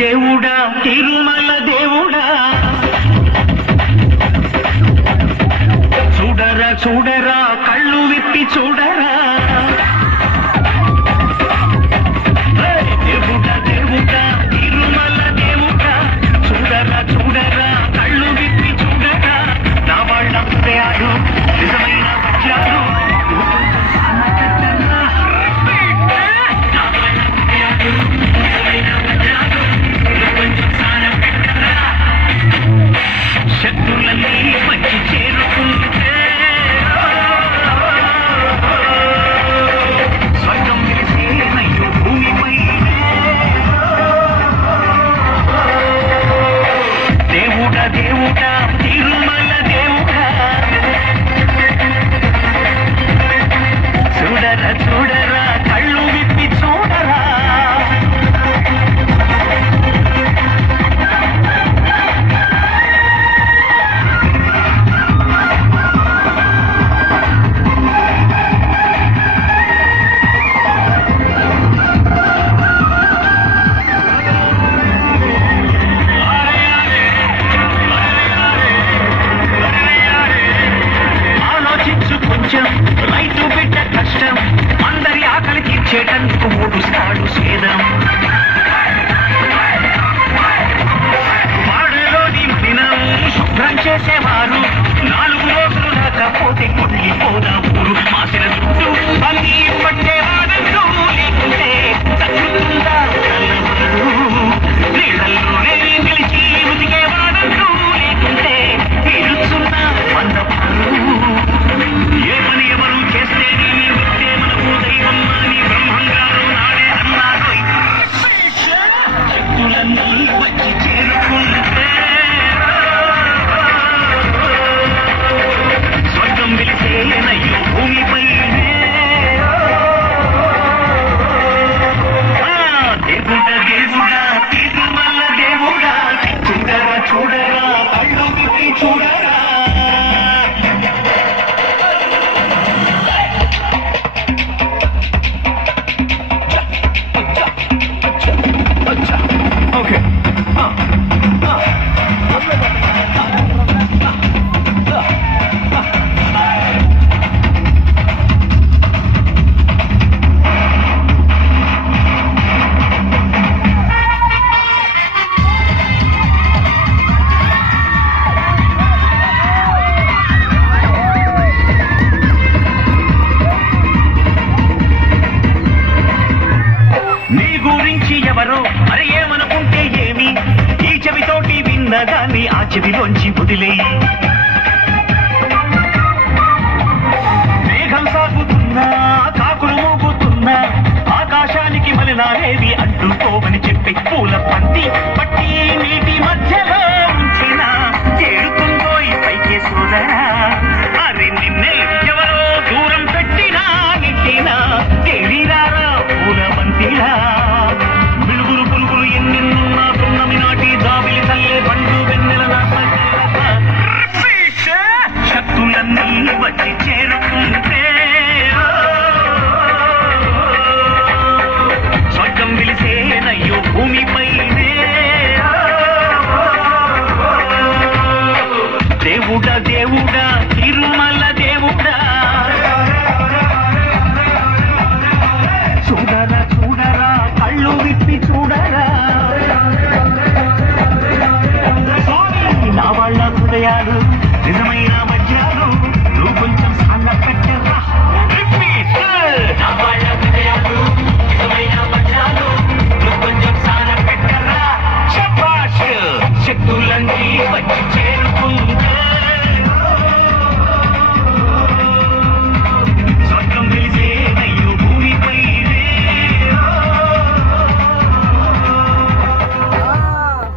దేవుడా తిరుమల దేవుడా చూడరా చూడరా కళ్ళు విప్పి చూడరా దేవుడా దేవుడా తిరుమల దేవుడా చూడరా చూడరా కళ్ళు విప్పి చూడరా నా వాళ్ళ హృదయాలు నిజమైన వజ్రాలు శక్తులన్నీ వచ్చి చేరుకుంటే స్వర్గం విరిసేనయ్యో భూమిపైనే దేవుడా దేవుడా తిరుమల దేవుడా చూడరా చూడరా కళ్ళు విప్పి చూడరా రైతు బిడ్డ కష్టం అందరి ఆకలి తీర్చేటందుకు ఓడుస్తాడు సేదం వాడలోని దినం శుభ్రం చేసేవారు 4 రోజులు లేకపోతే కొట్టిపోదా ఊరు మాసిన చుట్టూ అన్ని పట్టేవాడంటూ లేకుంటే తగ్గుతుందా నీళ్ళల్లోనే నిలిచి ఉతికేవాడంటూ లేకుంటే తీరుచున్నా మందపారు ఏ పని ఎవరు చేస్తే నీ వృత్తే మనకు దైవం అని బ్రహ్మంగారు నాడే అన్నారు శక్తులన్నీ వచ్చి చేరుకుంటే స్వర్గం వెలిసేనయ్యో భూమిపైనే దేవుడా దేవుడా తిరుమల దేవుడా చూడరా చూడరా కళ్ళు విప్పి చూడరా నీ గురించి ఎవరో అరే ఏమనుకుంటే ఏమి ఈ చెవితోటి విన్నదాన్ని ఆ చెవిలోంచి వదిలేయి మేఘం సాగుతున్నా కాకులు మోగుతున్నా ఆకాశానికి మలినాలేవి అంటుకోవని